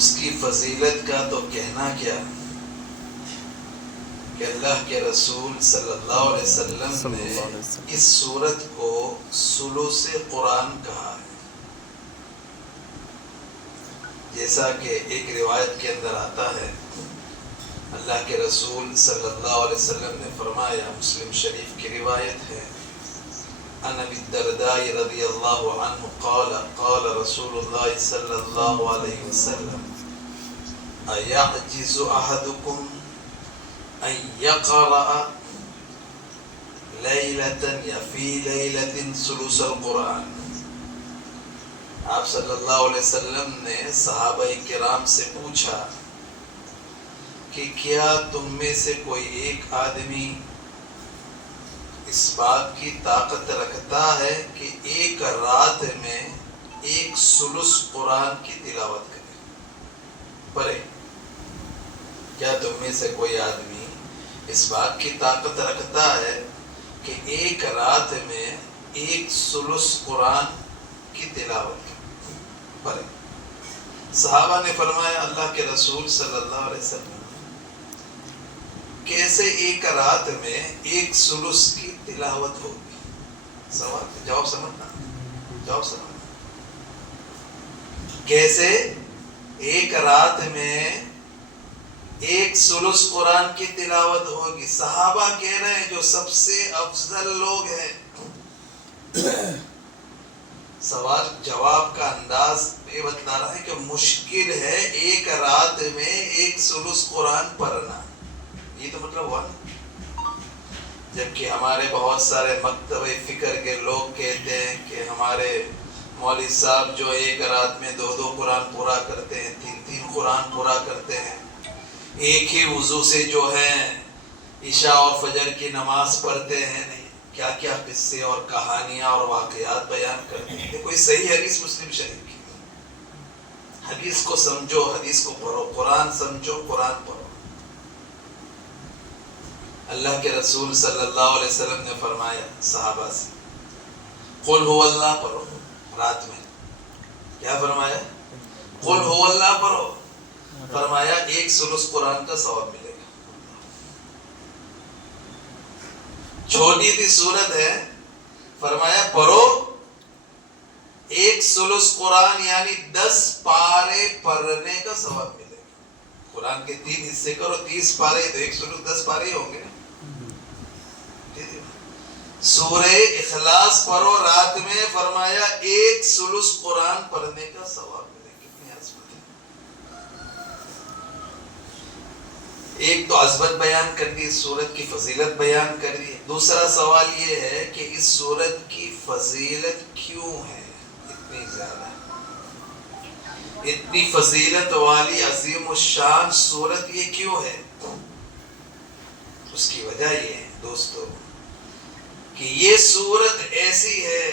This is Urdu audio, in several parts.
اس کی فضیلت کا تو کہنا کیا کہ اللہ کے رسول صلی اللہ علیہ وسلم نے اس سورت کو ثلث قرآن کہا ہے. جیسا کہ ایک روایت کے اندر آتا ہے، اللہ کے رسول صلی اللہ علیہ وسلم نے فرمایا، مسلم شریف کی روایت ہے، عن ابی الدرداء رضی اللہ عنہ قال قال رسول اللہ صلی اللہ علیہ وسلم ایعجز احدکم ان یقرأ لیلة یا فی لیلة ثلث القرآن. آپ صلی اللہ علیہ وسلم نے صحابہ کرام سے پوچھا کہ کیا تم میں سے کوئی ایک آدمی اس بات کی طاقت رکھتا ہے کہ ایک رات میں ایک ثلث قرآن کی تلاوت کرے؟ پڑھے. کیا تم میں سے کوئی آدمی اس بات کی طاقت رکھتا ہے کہ ایک رات میں ایک ثلث قرآن کی تلاوت کرے؟ پڑھے. صحابہ نے فرمایا، اللہ کے رسول صلی اللہ علیہ وسلم کیسے ایک رات میں ایک ثلث کی تلاوت ہوگی؟ سوال جواب سمجھنا، جواب سمجھنا. کیسے ایک رات میں ایک ثلث قرآن کی تلاوت ہوگی؟ صحابہ کہہ رہے ہیں جو سب سے افضل لوگ ہیں. سوال جواب کا انداز یہ بتلا رہا ہے کہ مشکل ہے ایک رات میں ایک ثلث قرآن پڑھنا. یہ تو مطلب ہوا نا. جبکہ ہمارے بہت سارے مکتب فکر کے لوگ کہتے ہیں کہ ہمارے مولوی صاحب جو ایک رات میں 2 قرآن پورا کرتے ہیں، 3 قرآن پورا کرتے ہیں، ایک ہی وضو سے جو ہے عشاء اور فجر کی نماز پڑھتے ہیں. نہیں، کیا کیا قصے اور کہانیاں اور واقعات بیان کرتے ہیں. کوئی صحیح حدیث مسلم شریف کی، حدیث کو سمجھو، حدیث کو پڑھو، قرآن سمجھو، قرآن پڑھو. اللہ کے رسول صلی اللہ علیہ وسلم نے فرمایا صحابہ سے، قل هو اللہ پڑھو رات میں. کیا فرمایا؟ قل هو اللہ پڑھو. فرمایا ایک ثلث قرآن کا ثواب ملے گا. چھوٹی سی سورت ہے، فرمایا پڑھو ایک ثلث قرآن یعنی 10 پارے پڑھنے کا ثواب ملے گا. قرآن کے 3 حصے کرو، 30 پارے تو ایک ثلث 10 پارے ہی ہوں گے. سورہ اخلاص پڑھو رات میں، فرمایا ایک ثلث قرآن پڑھنے کا ثواب ملے. کتنی عظمت ہے. ایک تو عظمت بیان کر دی، اس سورت کی فضیلت بیان کر دی. دوسرا سوال یہ ہے کہ اس سورت کی فضیلت کیوں ہے اتنی زیادہ؟ اتنی فضیلت والی عظیم الشان سورت یہ کیوں ہے؟ اس کی وجہ یہ ہے دوستو کہ یہ سورت ایسی ہے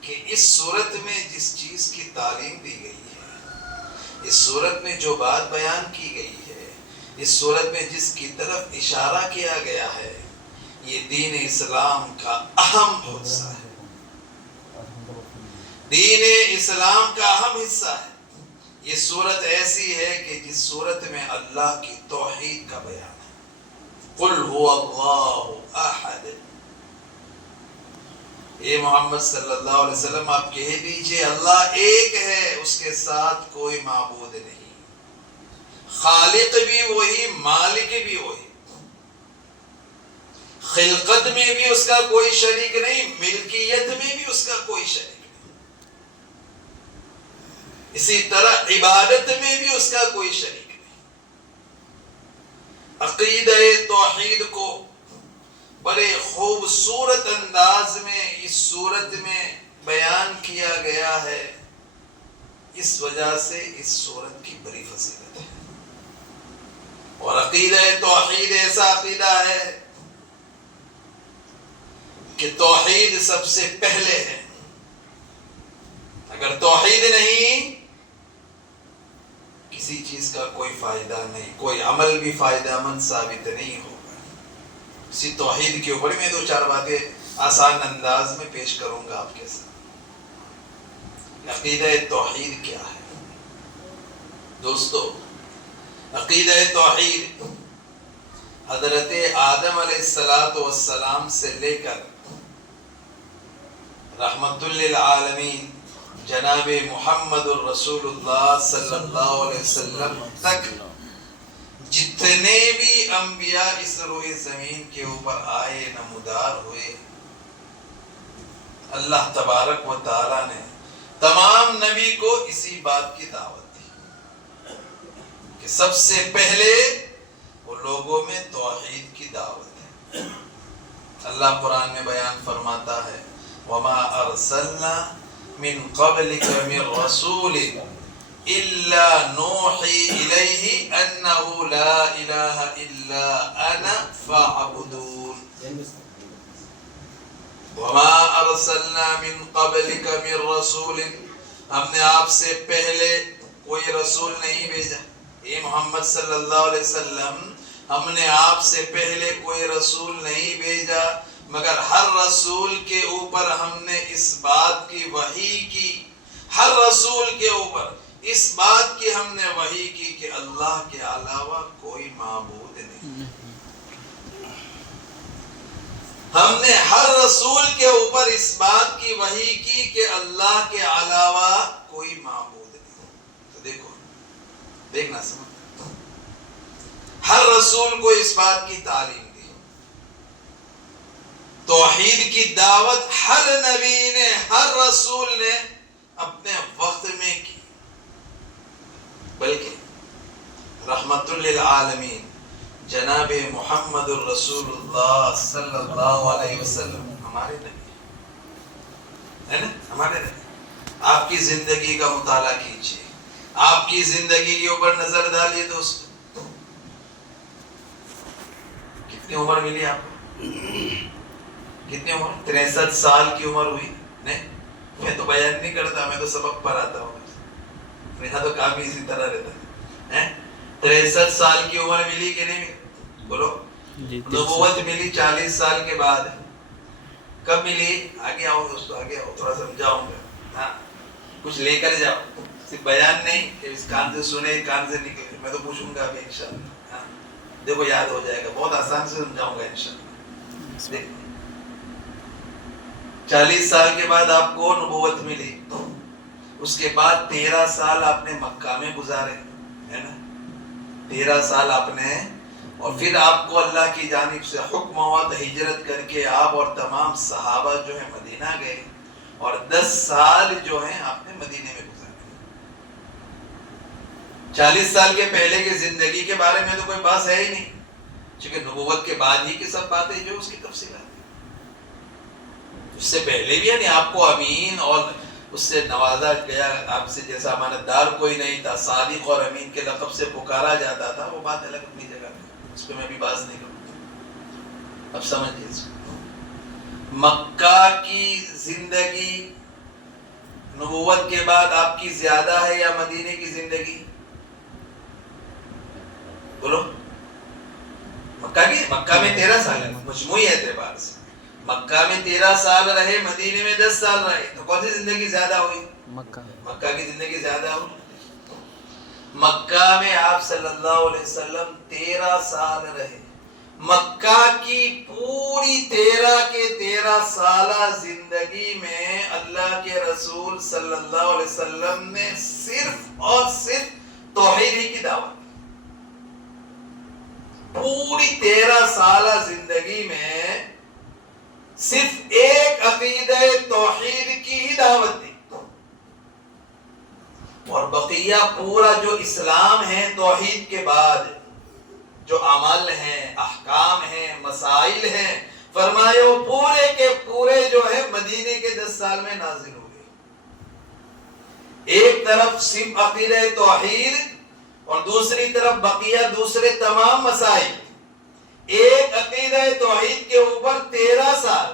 کہ اس سورت میں جس چیز کی تعلیم دی گئی ہے، اس سورت میں جو بات بیان کی گئی ہے، اس سورت میں جس کی طرف اشارہ کیا گیا ہے، یہ دین اسلام کا اہم حصہ ہے. دین اسلام کا اہم حصہ ہے. یہ سورت ایسی ہے کہ جس سورت میں اللہ کی توحید کا بیان ہے. قل هو اللہ احد. اے محمد صلی اللہ علیہ وسلم آپ کہہ دیجئے اللہ ایک ہے، اس کے ساتھ کوئی معبود نہیں. خالق بھی وہی، مالک بھی وہی. خلقت میں بھی اس کا کوئی شریک نہیں، ملکیت میں بھی اس کا کوئی شریک نہیں. اسی طرح عبادت میں بھی اس کا کوئی شریک نہیں. عقیدہ توحید کو بڑے خوبصورت انداز میں اس سورت میں بیان کیا گیا ہے. اس وجہ سے اس سورت کی بڑی فضیلت ہے. اور عقیدہ توحید ایسا عقیدہ ہے کہ توحید سب سے پہلے ہے. اگر توحید نہیں، کسی چیز کا کوئی فائدہ نہیں، کوئی عمل بھی فائدہ مند ثابت نہیں ہوگا. اسی توحید کے اوپر میں 2-4 باتیں آسان انداز میں پیش کروں گا آپ کے ساتھ. عقیدہ توحید کیا ہے؟ دوستو، عقیدہ توحید حضرت آدم علیہ السلام سے لے کر رحمت للعالمین جناب محمد الرسول اللہ صلی اللہ علیہ وسلم تک جتنے بھی انبیاء اس روئے زمین کے اوپر آئے نمودار ہوئے، اللہ تبارک و تعالی نے تمام نبی کو اسی بات کی دعوت دی کہ سب سے پہلے وہ لوگوں میں توحید کی دعوت ہے۔ اللہ قرآن میں بیان فرماتا ہے وَمَا أَرْسَلْنَا مِن قَبْلِكَ مِن رَّسُولٍ إِلَّا نُوحِي إِلَيْهِ أَنَّهُ لَا إِلَهَ إِلَّا أَنَا فَاعْبُدُونِ۔ وَمَا أَرْسَلْنَا مِن قَبْلِكَ مِن رَّسُولٍ، ہم نے آپ سے پہلے کوئی رسول نہیں بھیجا۔ اے محمد صلی اللہ علیہ وسلم، ہم نے آپ سے پہلے کوئی رسول نہیں بھیجا، مگر ہر رسول کے اوپر ہم نے اس بات کی وحی کی، ہر رسول کے اوپر اس بات کی ہم نے وحی کی کہ اللہ کے علاوہ کوئی معبود نہیں۔ ہم نے ہر رسول کے اوپر اس بات کی وحی کی کہ اللہ کے علاوہ کوئی معبود نہیں۔ تو دیکھنا سمجھ، ہر رسول کو اس بات کی تعلیم دی، توحید کی دعوت ہر نبی نے، ہر رسول نے اپنے وقت میں کی، بلکہ رحمت للعالمین جناب محمد الرسول اللہ صلی اللہ علیہ وسلم ہمارے نبی ہے نا، ہمارے نبی۔ آپ کی زندگی کا مطالعہ کیجئے، آپ کی زندگی کے اوپر نظر ڈالیے دوستو، کتنی عمر ملی آپ کو؟ کتنی عمر؟ 63 سال کی عمر ہوئی نہیں؟ میں تو بیان نہیں کرتا، میں تو سبق پڑھاتا ہوں، میرا تو کام اسی طرح رہتا ہے۔ 63 سال کی عمر ملی کہ نہیں ملی؟ بولو۔ نبوت ملی 40 سال کے بعد۔ کب ملی؟ آگے آؤ دوستو، آگے آؤ، تھوڑا سمجھاؤں گا، ہاں کچھ لے کر جاؤ، صرف بیان نہیں کہ اس کان سے سنے کان سے نکلے، میں تو پوچھوں گا ابھی انشاءاللہ، ہاں دیکھو یاد ہو جائے گا، بہت آسان سے سمجھاؤں گا انشاءاللہ۔ دیکھو 40 سال کے بعد آپ کو نبوت ملی، اس کے بعد 13 سال آپ نے مکہ میں گزارے، ہے نا، 13 سال آپ نے، اور پھر آپ کو اللہ کی جانب سے حکم ہوا تو ہجرت کر کے آپ اور تمام صحابہ جو ہیں مدینہ گئے، اور 10 سال جو ہیں آپ نے مدینے میں گزارے۔ 40 سال کے پہلے کی زندگی کے بارے میں تو کوئی بات ہے ہی نہیں، چونکہ نبوت کے بعد ہی کی سب باتیں جو اس کی تفصیلات، اس سے پہلے بھی یعنی آپ کو امین اور اس سے نوازا گیا، آپ سے جیسا امانت دار کوئی نہیں تھا، صادق اور امین کے لقب سے پکارا جاتا تھا، وہ بات الگ اپنی جگہ پہ، اس پہ میں بھی باز نہیں کروں۔ اب سمجھیے اس کو، مکہ کی زندگی نبوت کے بعد آپ کی زیادہ ہے یا مدینے کی زندگی؟ بولو۔ مکہ میں 13 سال ہے مجموعی اعتبار سے، مکہ میں 13 سال رہے، مدینے میں 10 سال رہے، تو کون سی زندگی زیادہ ہوئی؟ مکہ کی زندگی زیادہ ہوئی۔ مکہ میں آپ صلی اللہ علیہ وسلم 13 سال رہے، مکہ کی پوری 13 سالہ زندگی میں اللہ کے رسول صلی اللہ علیہ وسلم نے صرف اور صرف توحید ہی کی دعوت، پوری 13 سالہ زندگی میں صرف ایک عقیدہ توحید کی ہی دعوت دی، اور بقیہ پورا جو اسلام ہے توحید کے بعد جو عمل ہیں، احکام ہیں، مسائل ہیں، فرمایا وہ پورے کے پورے جو ہے مدینے کے 10 سال میں نازل ہوئے۔ ایک طرف صرف عقیدہ توحید اور دوسری طرف بقیہ دوسرے تمام مسائل، ایک عقیدہ توحید کے اوپر 13 سال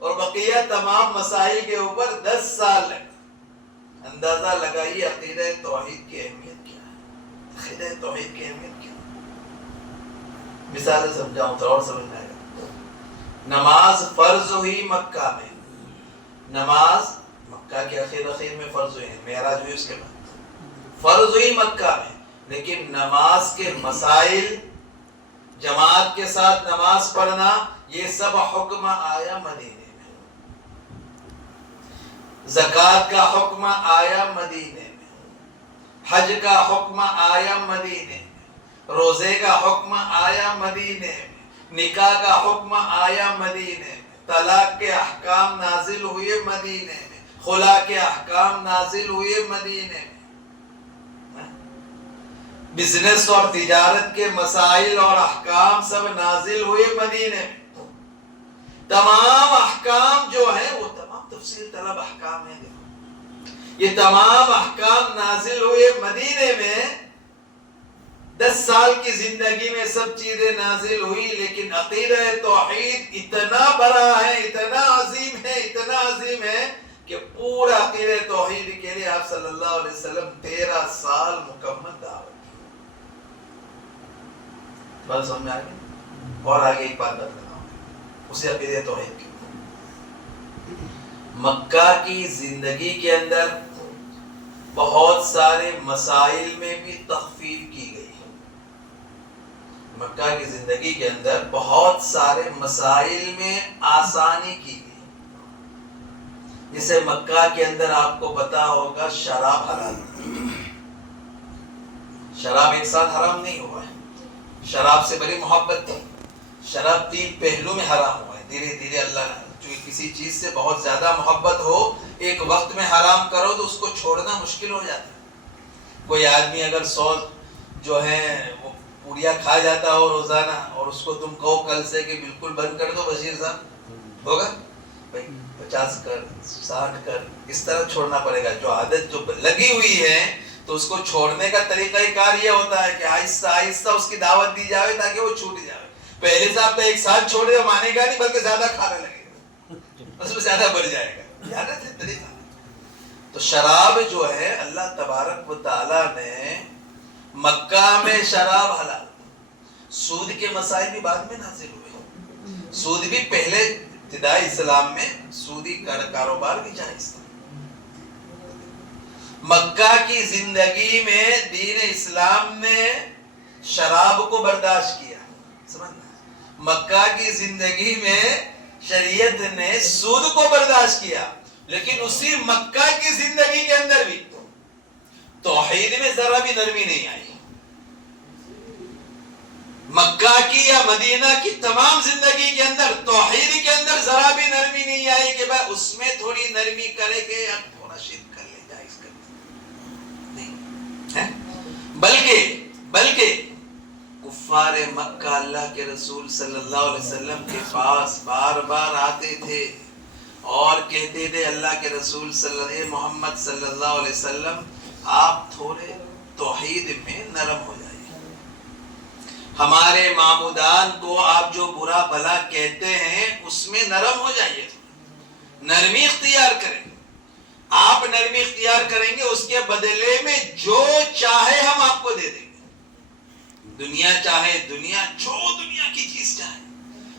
اور بقیہ تمام مسائل کے اوپر 10 سال لگے۔ اندازہ لگائیے عقیدہ توحید کی اہمیت کیا ہے، عقیدہ توحید کی اہمیت کیا ہے۔ مثال سے سمجھاؤں تو اور سمجھ آئے گا۔ نماز فرض ہوئی مکہ میں، نماز مکہ کے اخیر میں فرض ہوئی ہے، معراج ہوئی اس کے بعد فرض ہوئی مکہ میں، لیکن نماز کے مسائل، جماعت کے ساتھ نماز پڑھنا، یہ سب حکم آیا مدینے میں. زکوٰۃ کا حکم آیا مدینے میں، حج کا حکم آیا مدینے میں، روزے کا حکم آیا مدینے میں، نکاح کا حکم آیا مدینے میں، طلاق کے احکام نازل ہوئے مدینے میں، خلا کے احکام نازل ہوئے مدینے میں، بزنس اور تجارت کے مسائل اور احکام سب نازل ہوئے مدینے میں. تمام احکام جو ہیں وہ تمام تفصیل طلب احکام ہیں. یہ تمام احکام نازل ہوئے مدینے میں. 10 سال کی زندگی میں سب چیزیں نازل ہوئی، لیکن عقیدہ توحید اتنا بڑا ہے، اتنا عظیم ہے، اتنا عظیم ہے کہ پورا عقیدہ توحید کے لیے آپ صلی اللہ علیہ وسلم 13 سال مکمل دعوت. بات سمجھ میں آ گئی؟ اور آگے ایک بات بتانا ہوں اسی عقیدہ توحید کی. مکہ کی زندگی کے اندر بہت سارے مسائل میں بھی تخفیف کی گئی. مکہ کی زندگی کے اندر بہت سارے مسائل میں آسانی کی گئی. جیسے مکہ کے اندر آپ کو پتا ہوگا شراب حلال، شراب ایک ساتھ حرام نہیں ہوا ہے. شراب سے بڑی محبت تھی. شراب 3 پہلو میں حرام ہوا ہے. دھیرے دھیرے اللہ نے جو کسی چیز سے بہت زیادہ محبت ہو، ایک وقت میں حرام کرو تو اس کو چھوڑنا مشکل ہو جاتا ہے. کوئی آدمی اگر 100 جو ہے وہ پوڑیاں کھا جاتا ہو روزانہ، اور اس کو تم کہو کل سے کہ بالکل بند کر دو بشیر صاحب، ہوگا؟ بھائی 50 کر، 60 کر، اس طرح چھوڑنا پڑے گا. جو عادت جو لگی ہوئی ہے تو اس کو چھوڑنے کا طریقہ کار یہ ہوتا ہے کہ آہستہ آہستہ اس کی دعوت دی جائے تاکہ وہ چھوٹ جائے. پہلے سے آپ ایک ساتھ چھوڑے تو مانے گا نہیں، بلکہ زیادہ کھانے لگے گا، اس میں زیادہ بڑھ جائے گا. عادت ہے، طریقہ. تو شراب جو ہے اللہ تبارک و تعالی نے مکہ میں شراب حلال. سود کے مسائل بھی بعد میں نازل ہوئے. سود بھی پہلے ابتدائی اسلام میں سودی کاروبار بھی جائز تھا. مکہ کی زندگی میں دین اسلام نے شراب کو برداشت کیا. سمجھنا، مکہ کی زندگی میں شریعت نے سود کو برداشت کیا، لیکن اسی مکہ کی زندگی کے اندر بھی توحید میں ذرا بھی نرمی نہیں آئی. مکہ کی یا مدینہ کی تمام زندگی کے اندر توحید کے اندر ذرا بھی نرمی نہیں آئی کہ بھائی اس میں تھوڑی نرمی کرے کہ تھوڑا شرک کر لے جائے، اس کا نہیں. بلکہ کفار مکہ اللہ کے رسول صلی اللہ علیہ وسلم کے پاس بار بار آتے تھے اور کہتے تھے اللہ کے رسول محمد صلی اللہ علیہ وسلم آپ تھوڑے توحید میں نرم ہو جائیں، ہمارے معبودان کو آپ جو برا بھلا کہتے ہیں اس میں نرم ہو جائیے، نرمی اختیار کریں. آپ نرمی اختیار کریں گے، اس کے بدلے میں جو چاہے ہم آپ کو دے دیں گے. دنیا چاہے دنیا، جو دنیا کی چیز چاہے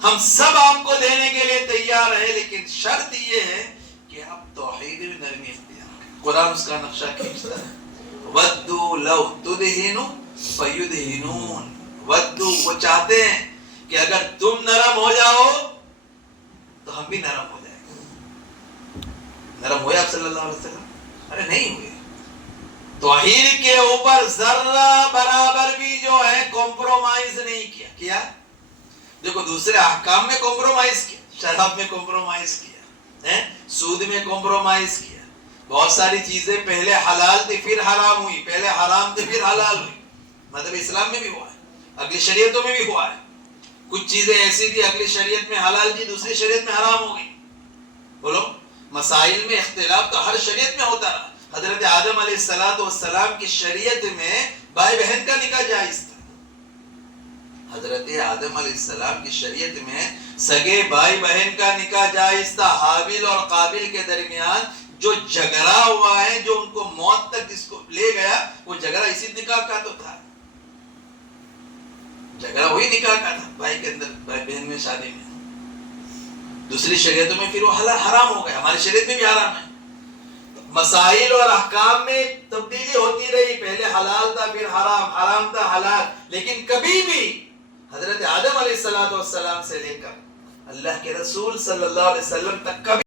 ہم سب آپ کو دینے کے لیے تیار ہے، لیکن شرط یہ ہے کہ آپ توحید میں نرمی اختیار کریں. قرآن اس کا نقشہ کھینچتا ہے. وَدُّوا لَوْ تُدْهِنُوا فَيُدْهِنُونَ. ودو، وہ چاہتے ہیں کہ اگر تم نرم ہو جاؤ تو ہم بھی نرم ہو جائیں گے. نرم ہوئے آپ صلی اللہ علیہ وسلم؟ ارے نہیں ہوئے. توحید کے اوپر ذرہ برابر بھی جو ہے کمپرومائز نہیں کیا. دیکھو دوسرے احکام میں کمپرومائز کیا، شراب میں کمپرومائز کیا، سود میں کمپرومائز کیا. بہت ساری چیزیں پہلے حلال تھی پھر حرام ہوئی، پہلے حرام تھی پھر حلال ہوئی. مطلب اسلام میں بھی ہوا ہے، اگلی شریعتوں میں بھی ہوا ہے. کچھ چیزیں ایسی تھی اگلی شریعت میں حلال تھی، دوسری شریعت میں حرام ہو گئی. بولو، مسائل میں اختلاف تو ہر شریعت میں ہوتا رہا. حضرت آدم علیہ السلام کی شریعت میں بھائی بہن کا نکاح جائز تھا. حضرت آدم علیہ السلام کی شریعت میں سگے بھائی بہن کا نکاح جائز تھا. حابیل اور قابیل کے درمیان جو جھگڑا ہوا ہے، جو ان کو موت تک جس کو لے گیا، وہ جھگڑا اسی نکاح کا تو تھا. جھگڑا وہی نکاح کا تھا، بھائی کے اندر، بھائی بہن میں شادی میں. دوسری شریعتوں میں پھر وہ حرام ہو گیا. ہماری شریعت میں بھی حرام ہے. مسائل اور احکام میں تبدیلی ہوتی رہی. پہلے حلال تھا پھر حرام، حرام تھا حلال، لیکن کبھی بھی حضرت آدم علیہ السلام سے لے کر اللہ کے رسول صلی اللہ علیہ وسلم تک کبھی